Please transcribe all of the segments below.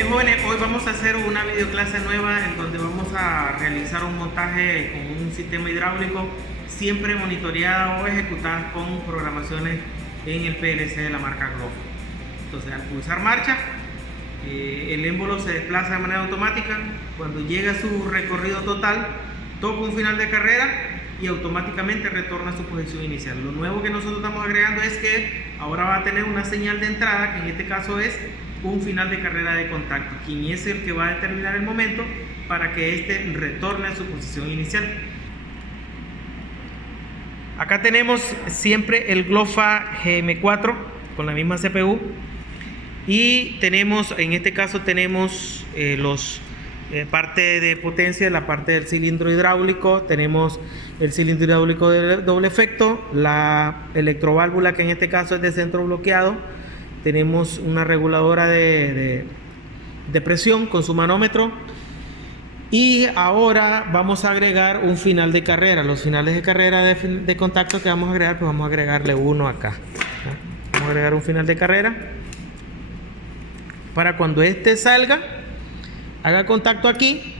Bien, jóvenes, hoy vamos a hacer una videoclase nueva en donde vamos a realizar un montaje con un sistema hidráulico siempre monitoreado o ejecutado con programaciones en el PLC de la marca Glofo. Entonces, al pulsar marcha, el émbolo se desplaza de manera automática. Cuando llega a su recorrido total, toca un final de carrera y automáticamente retorna a su posición inicial. Lo nuevo que nosotros estamos agregando es que ahora va a tener una señal de entrada, que en este caso es un final de carrera de contacto, quien es el que va a determinar el momento para que éste retorne a su posición inicial. Acá tenemos siempre el Glofa GM4 con la misma CPU y tenemos, en este caso tenemos parte de potencia, la parte del cilindro hidráulico, tenemos el cilindro hidráulico de doble efecto, la electroválvula que en este caso es de centro bloqueado, tenemos una reguladora de presión con su manómetro y ahora vamos a agregar un final de carrera. Los finales de carrera de contacto que vamos a agregar, pues vamos a agregarle uno acá. Vamos a agregar un final de carrera para cuando este salga, haga contacto aquí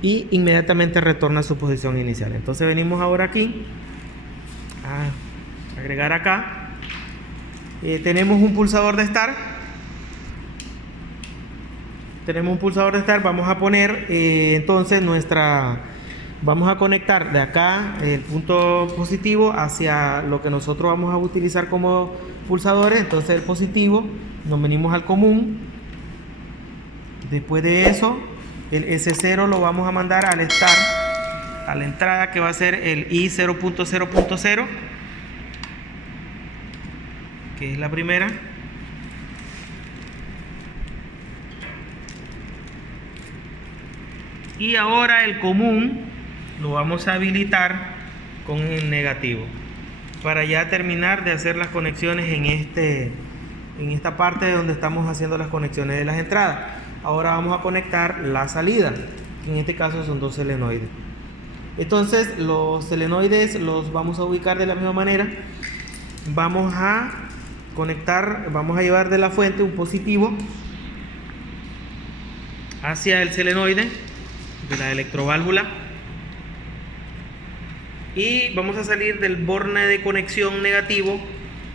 y inmediatamente retorna a su posición inicial. Entonces venimos ahora aquí a agregar acá. Tenemos un pulsador de start. Vamos a poner entonces vamos a conectar de acá el punto positivo hacia lo que nosotros vamos a utilizar como pulsadores. Entonces el positivo, nos venimos al común. Después de eso, el S0 lo vamos a mandar al start, a la entrada que va a ser el I0.0.0, que es la primera. Y ahora el común lo vamos a habilitar con el negativo para ya terminar de hacer las conexiones en esta parte donde estamos haciendo las conexiones de las entradas. Ahora vamos a conectar la salida, que en este caso son dos solenoides. Entonces los solenoides los vamos a ubicar de la misma manera. Vamos a conectar, vamos a llevar de la fuente un positivo hacia el solenoide de la electroválvula y vamos a salir del borne de conexión negativo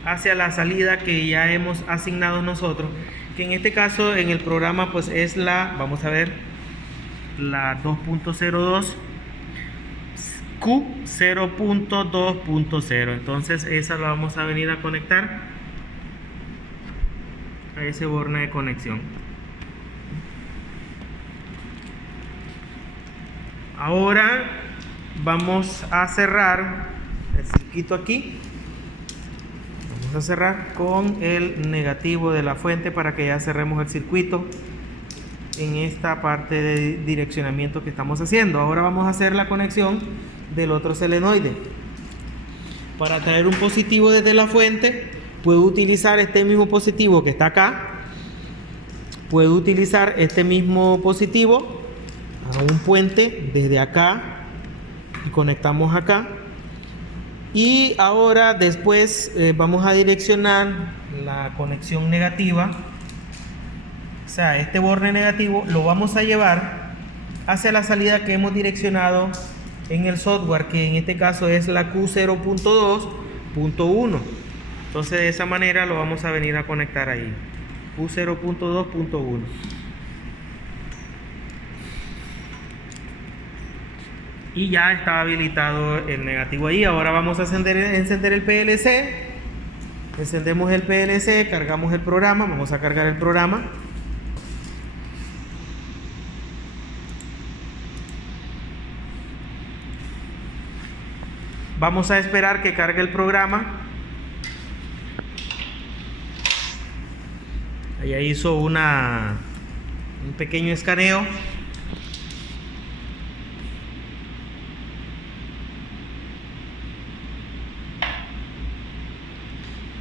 hacia la salida que ya hemos asignado nosotros, que en este caso en el programa pues es vamos a ver, la 2.02 Q0.2.0. entonces esa la vamos a venir a conectar a ese borne de conexión. Ahora vamos a cerrar el circuito aquí. Vamos a cerrar con el negativo de la fuente para que ya cerremos el circuito en esta parte de direccionamiento que estamos haciendo. Ahora vamos a hacer la conexión del otro solenoide. Para traer un positivo desde la fuente, puedo utilizar este mismo positivo que está acá. Puedo utilizar este mismo positivo a un puente desde acá y conectamos acá. Y ahora después vamos a direccionar la conexión negativa, o sea, este borne negativo lo vamos a llevar hacia la salida que hemos direccionado en el software, que en este caso es la Q0.2.1. entonces de esa manera lo vamos a venir a conectar ahí, Q0.2.1. y ya está habilitado el negativo ahí. Ahora vamos a encender el PLC. Encendemos el PLC, cargamos el programa, vamos a cargar el programa. Vamos a esperar que cargue el programa. Allá hizo un pequeño escaneo.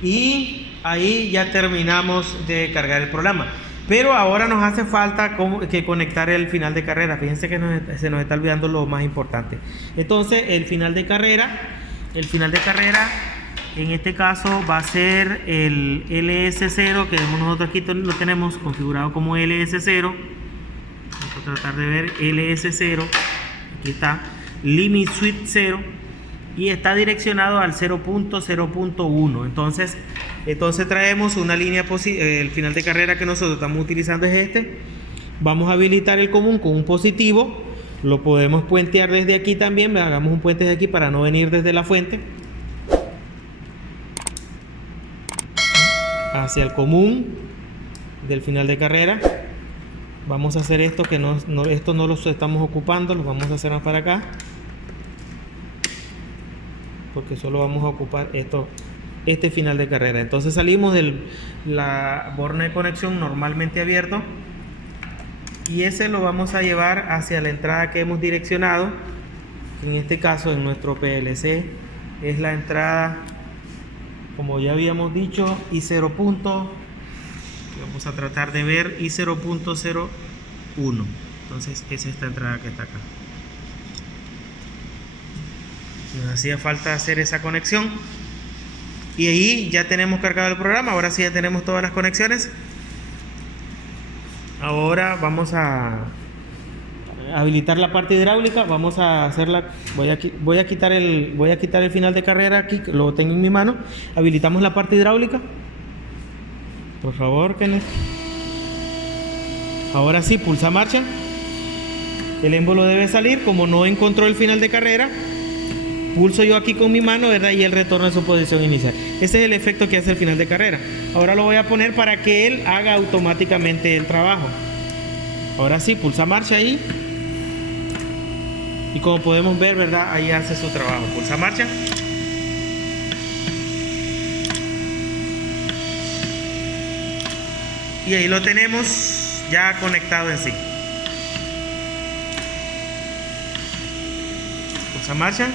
Y ahí ya terminamos de cargar el programa. Pero ahora nos hace falta que conectar el final de carrera. Fíjense que se nos está olvidando lo más importante. Entonces el final de carrera En este caso va a ser el LS0, que nosotros aquí lo tenemos configurado como LS0. Vamos a tratar de ver LS0. Aquí está, Limit Switch 0. Y está direccionado al 0.0.1. Entonces traemos una línea el final de carrera que nosotros estamos utilizando es este. Vamos a habilitar el común con un positivo. Lo podemos puentear desde aquí también. Hagamos un puente desde aquí para no venir desde la fuente hacia el común del final de carrera. Vamos a hacer esto, que esto no lo estamos ocupando, lo vamos a hacer más para acá, porque solo vamos a ocupar este final de carrera. Entonces salimos de la borne de conexión normalmente abierto, y ese lo vamos a llevar hacia la entrada que hemos direccionado. En este caso, en nuestro PLC, es la entrada, como ya habíamos dicho, I0. Vamos a tratar de ver I0.01. Entonces es esta entrada que está acá. Nos hacía falta hacer esa conexión, y ahí ya tenemos cargado el programa. Ahora sí ya tenemos todas las conexiones. Ahora vamos a habilitar la parte hidráulica. Vamos a hacerla. Voy a quitar el final de carrera aquí, que lo tengo en mi mano. Habilitamos la parte hidráulica, por favor, Kenneth. Ahora sí, pulsa marcha. El émbolo debe salir. Como no encontró el final de carrera, pulso yo aquí con mi mano, ¿verdad? Y él retorna a su posición inicial. Ese es el efecto que hace el final de carrera. Ahora lo voy a poner para que él haga automáticamente el trabajo. Ahora sí, pulsa marcha ahí. Y como podemos ver, ¿verdad? Ahí hace su trabajo. Pulsa marcha. Y ahí lo tenemos ya conectado en sí. Pulsa marcha.